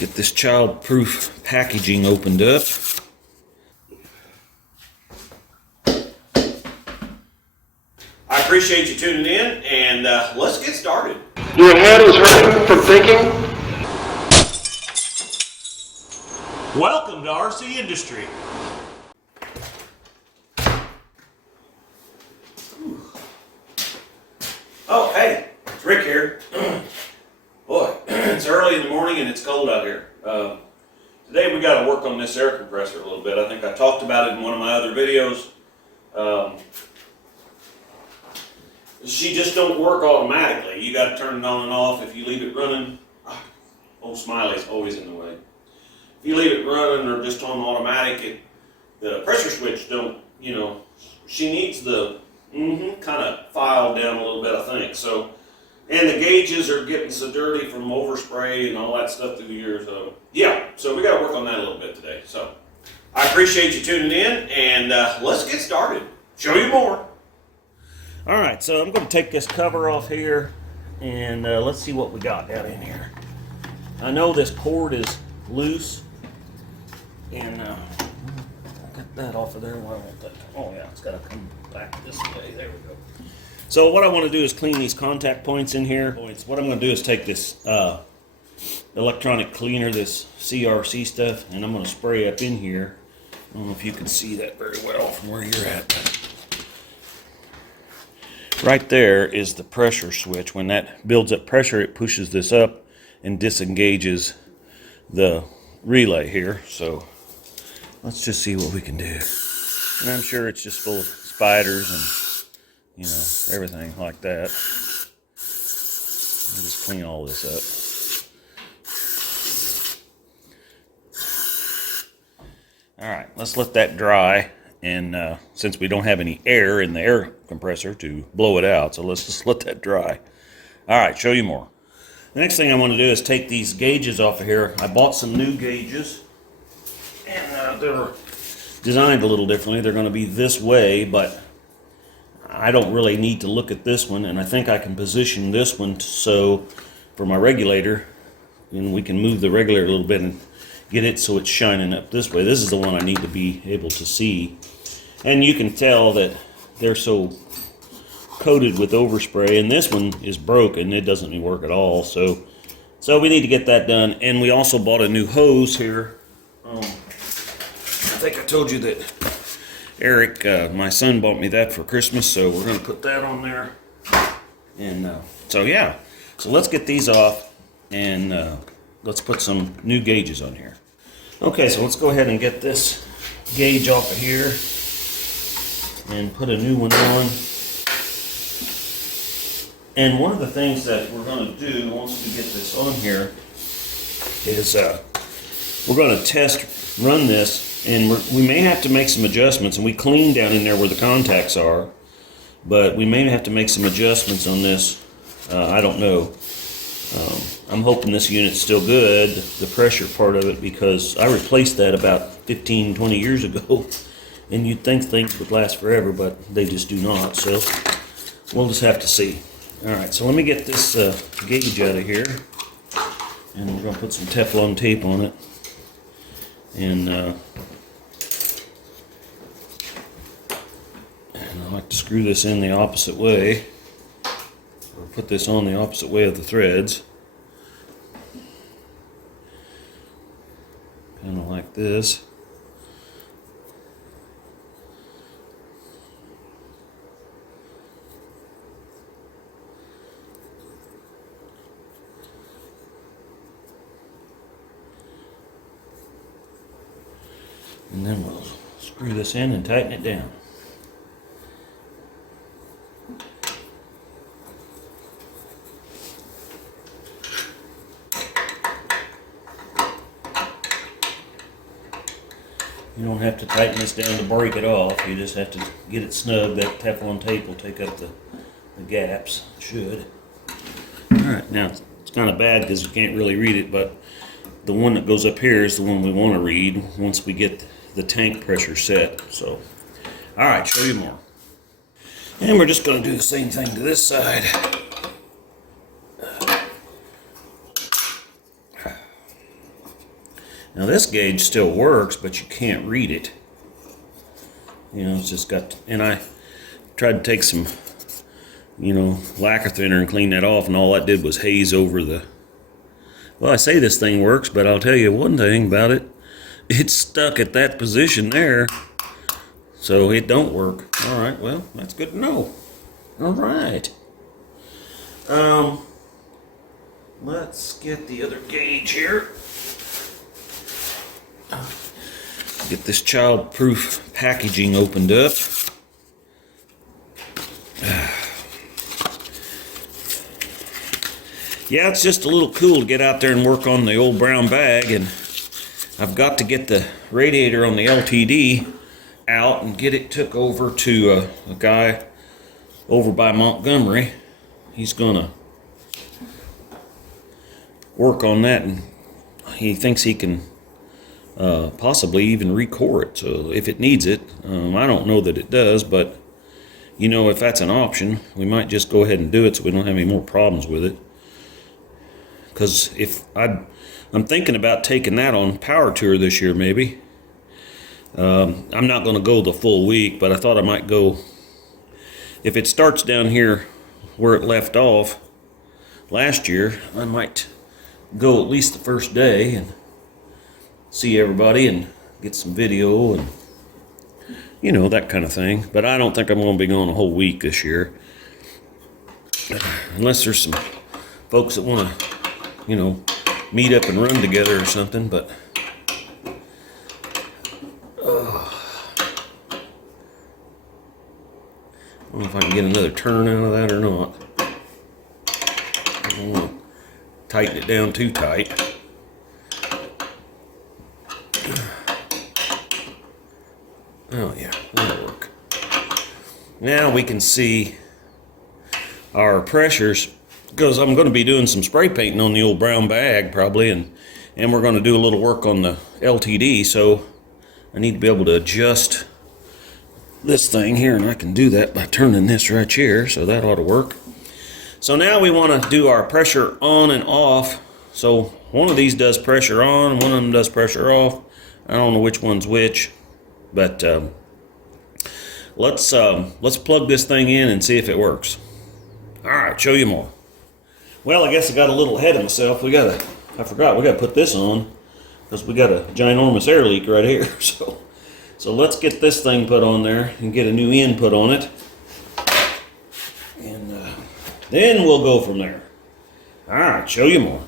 Get this child-proof packaging opened up. I appreciate you tuning in, and let's get started. Your head is hurting from thinking? Welcome to RCindustry. Oh, hey, it's Rick here. Boy, it's early in the morning and it's cold out here. Today we got to work on this air compressor a little bit. I think I talked about it in one of my other videos. She just don't work automatically. You got to turn it on and off. If you leave it running, old Smiley's always in the way. If you leave it running or just on automatic, the pressure switch don't, she needs the kind of filed down a little bit, I think. So, and the gauges are getting so dirty from overspray and all that stuff through the years. So we got to work on that a little bit today. So, I appreciate you tuning in, and let's get started. Show you more. All right, so I'm going to take this cover off here, and let's see what we got down in here. I know this cord is loose, and get that off of there. Why won't that? Oh yeah, it's got to come back this way. There we go. So what I want to do is clean these contact points in here. What I'm going to do is take this electronic cleaner, this CRC stuff, and I'm going to spray up in here. I don't know if you can see that very well from where you're at. Right there is the pressure switch. When that builds up pressure, it pushes this up and disengages the relay here. So let's just see what we can do. And I'm sure it's just full of spiders and, everything like that. I'll just clean all this up. All right, let's let that dry. And since we don't have any air in the air compressor to blow it out, so let's just let that dry. All right, show you more. The next thing I want to do is take these gauges off of here. I bought some new gauges, and they're designed a little differently. They're going to be this way, but I don't really need to look at this one, and I think I can position this one so for my regulator, and we can move the regulator a little bit and get it so it's shining up this way. This is the one I need to be able to see. And you can tell that they're so coated with overspray, and this one is broken. It doesn't work at all. So we need to get that done. And we also bought a new hose here. I think I told you that Eric, my son, bought me that for Christmas, so we're going to put that on there. And so let's get these off, and let's put some new gauges on here. Okay, so let's go ahead and get this gauge off of here and put a new one on. And one of the things that we're going to do once we get this on here is we're going to run this, and we may have to make some adjustments. And we cleaned down in there where the contacts are, but we may have to make some adjustments on this. I don't know. I'm hoping this unit's still good, the pressure part of it, because I replaced that about 15, 20 years ago, and you'd think things would last forever, but they just do not, so we'll just have to see. Alright, so let me get this gauge out of here, and we're going to put some Teflon tape on it, and I like to screw this in the opposite way, or put this on the opposite way of the threads. Kind of like this. And then we'll screw this in and tighten it down. You don't have to tighten this down to break it off. You just have to get it snug. That Teflon tape will take up the gaps. It should. Alright, now it's kind of bad because you can't really read it, but the one that goes up here is the one we want to read once we get the tank pressure set. So, alright, show you more. And we're just going to do the same thing to this side. Now this gauge still works, but you can't read it. You know, it's just got, and I tried to take some, you know, lacquer thinner and clean that off, and all that did was haze over the, well, I say this thing works, but I'll tell you one thing about it. It's stuck at that position there, so it don't work. All right, well, that's good to know. All right. Let's get the other gauge here. Get this child-proof packaging opened up. Yeah, it's just a little cool to get out there and work on the old brown bag, and I've got to get the radiator on the LTD out and get it took over to a guy over by Montgomery. He's gonna work on that, and he thinks he can possibly even recore it, so if it needs it. I don't know that it does, but you know, if that's an option, we might just go ahead and do it so we don't have any more problems with it. Because if I'm thinking about taking that on power tour this year, maybe. I'm not going to go the full week, but I thought I might go. If it starts down here where it left off last year, I might go at least the first day and see everybody and get some video and, you know, that kind of thing. But I don't think I'm going to be going a whole week this year, unless there's some folks that want to, you know, meet up and run together or something. But I don't know if I can get another turn out of that or not. I don't want to tighten it down too tight. Oh yeah, that'll work. Now we can see our pressures, because I'm going to be doing some spray painting on the old brown bag probably, and we're going to do a little work on the LTD, so I need to be able to adjust this thing here, and I can do that by turning this right here, so that ought to work. So now we want to do our pressure on and off. So one of these does pressure on, one of them does pressure off. I don't know which one's which, but let's plug this thing in and see if it works. All right, show you more. Well, I guess I got a little ahead of myself. I forgot we gotta put this on because we got a ginormous air leak right here. So let's get this thing put on there and get a new end put on it, and then we'll go from there. All right, show you more.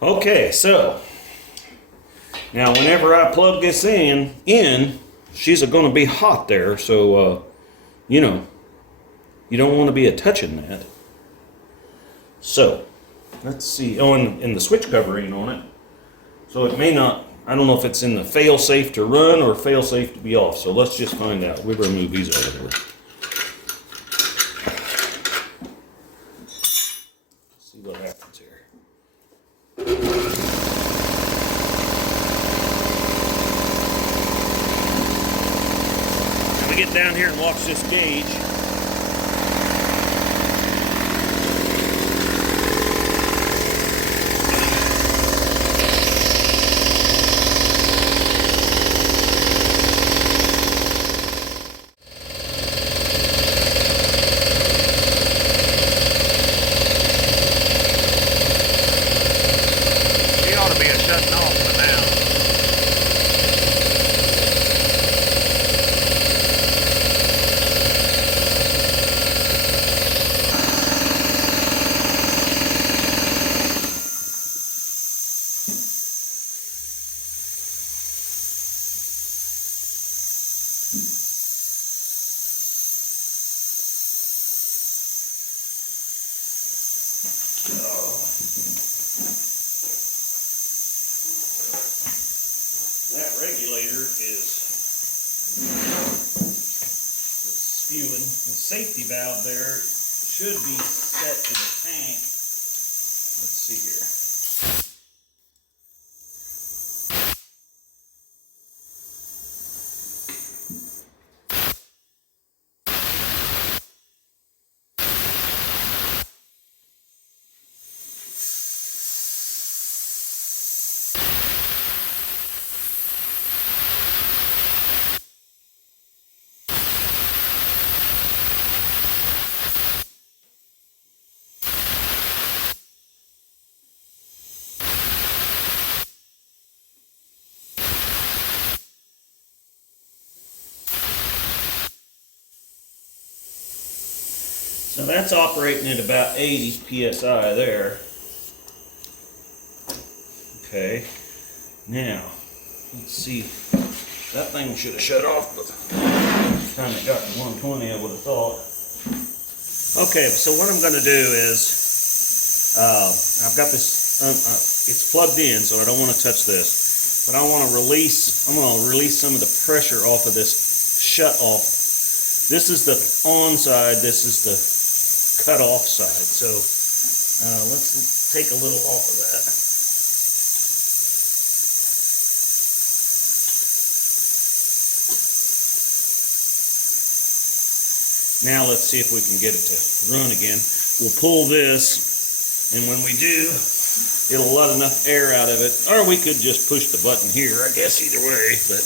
Okay, so now whenever I plug this in, she's going to be hot there, so you know, you don't want to be touching that. So let's see. Oh, and the switch cover ain't on it, so it may not. I don't know if it's in the fail safe to run or fail safe to be off. So let's just find out. We better move these over here. Let's see what happens here. Let me get down here and watch this gauge. That regulator is spewing. The safety valve there should be set to the tank. Let's see here. that's operating at about 80 psi there. Okay, now let's see. That thing should have shut off by the time it got to 120, I would have thought. Okay, so what I'm going to do is, I've got this, it's plugged in, so I don't want to touch this. But I want to release, I'm going to release some of the pressure off of this shut off. This is the on side, this is the cut off side. So let's take a little off of that. Now let's see if we can get it to run again. We'll pull this, and when we do, it'll let enough air out of it. Or we could just push the button here, I guess either way. But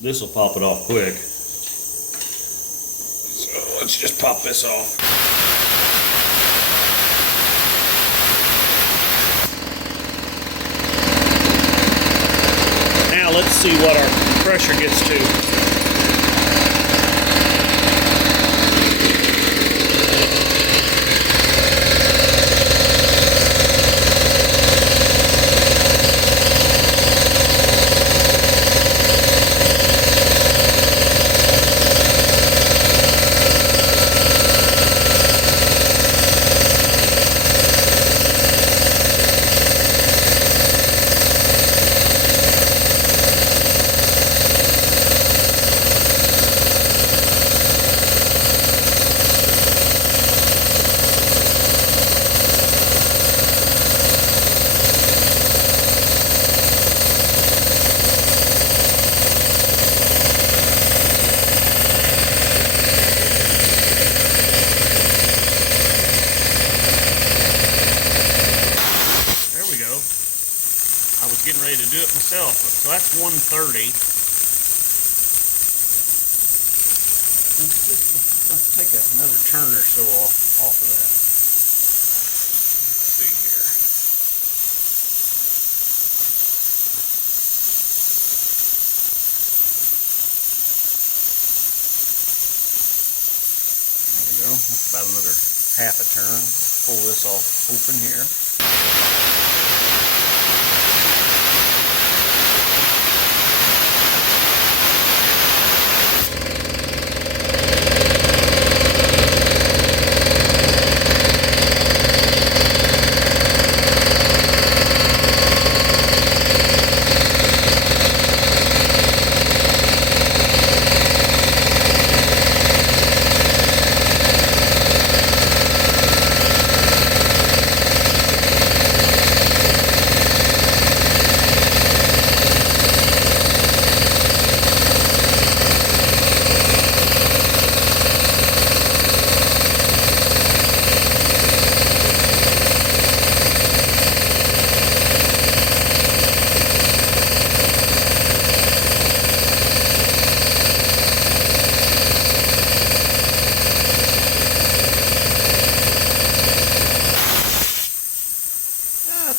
this will pop it off quick. So let's just pop this off. Let's see what our pressure gets to. Getting ready to do it myself. So that's 130. Let's take another turn or so off of that. Let's see here. There we go. That's about another half a turn. Pull this off open here.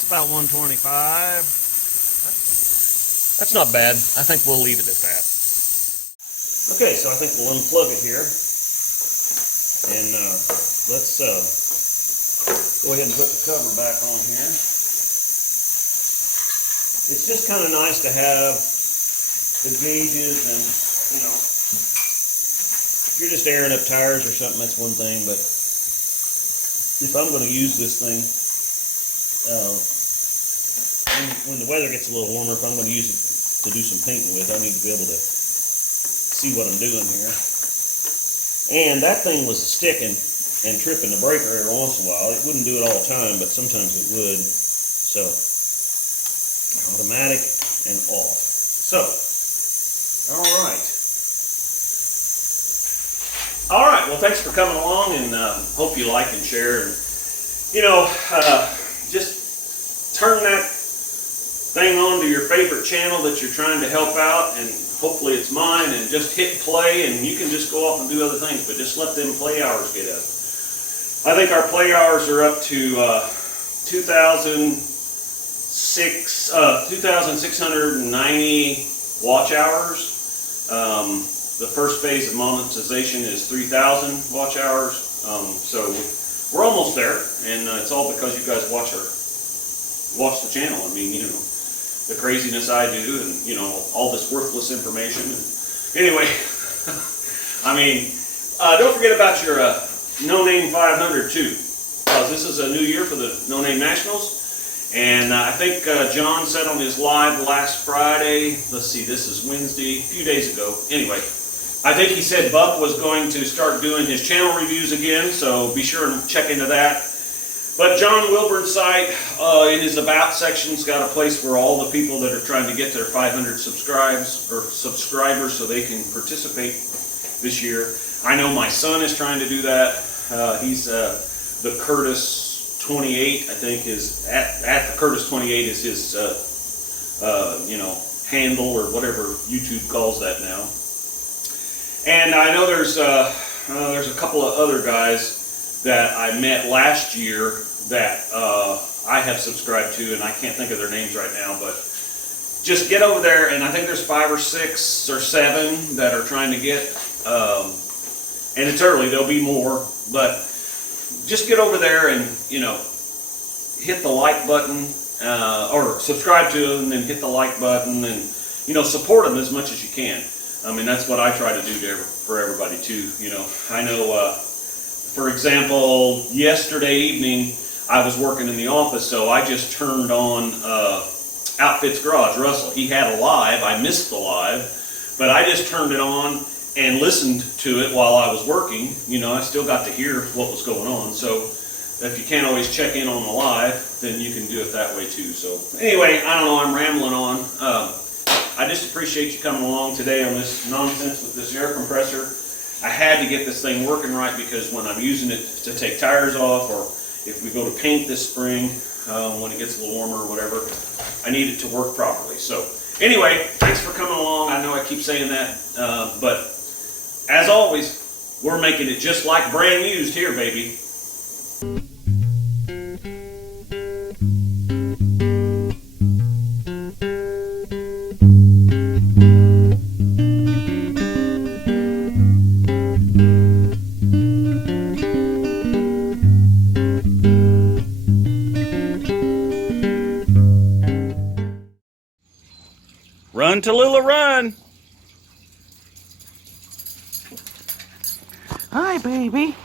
About 125. That's not bad. I think we'll leave it at that. Okay, so I think we'll unplug it here. And let's go ahead and put the cover back on here. It's just kind of nice to have the gauges and, you know, if you're just airing up tires or something, that's one thing, but if I'm going to use this thing, when the weather gets a little warmer, if I'm going to use it to do some painting with, I need to be able to see what I'm doing here. And that thing was sticking and tripping the breaker every once in a while. It wouldn't do it all the time, but sometimes it would. So, automatic and off. So, alright. Alright, well thanks for coming along, and hope you like and share. And, you know, just turn that thing on to your favorite channel that you're trying to help out, and hopefully it's mine, and just hit play, and you can just go off and do other things, but just let them play hours get up. I think our play hours are up to 2,060 2,690 watch hours. The first phase of monetization is 3,000 watch hours. So we're almost there, and it's all because you guys watch the channel. I mean, you know, the craziness I do, and you know, all this worthless information. And anyway, I mean, don't forget about your No Name 500 too, because this is a new year for the No Name Nationals. And I think John said on his live last Friday, let's see, this is Wednesday, a few days ago. Anyway, I think he said Buck was going to start doing his channel reviews again, so be sure and check into that. But John Wilburn's site, in his About section's got a place for all the people that are trying to get their 500 subscribers so they can participate this year. I know my son is trying to do that. He's the Curtis 28, I think, is at the Curtis 28 is his you know, handle or whatever YouTube calls that now. And I know there's a couple of other guys that I met last year that I have subscribed to, and I can't think of their names right now, but just get over there, and I think there's 5 or 6 or 7 that are trying to get, and it's early, there'll be more, but just get over there and, you know, hit the like button, or subscribe to them and then hit the like button, and, you know, support them as much as you can. I mean, that's what I try to do for everybody too, you know. I know, for example, yesterday evening, I was working in the office, so I just turned on Outfits Garage, Russell. He had a live, I missed the live, but I just turned it on and listened to it while I was working. You know, I still got to hear what was going on. So if you can't always check in on the live, then you can do it that way too. So anyway, I don't know, I'm rambling on. I just appreciate you coming along today on this nonsense with this air compressor. I had to get this thing working right, because when I'm using it to take tires off, or if we go to paint this spring, when it gets a little warmer or whatever, I need it to work properly. So anyway, thanks for coming along. I know I keep saying that, but as always, we're making it just like brand used here, baby. Run, Tallulah, run! Hi, baby.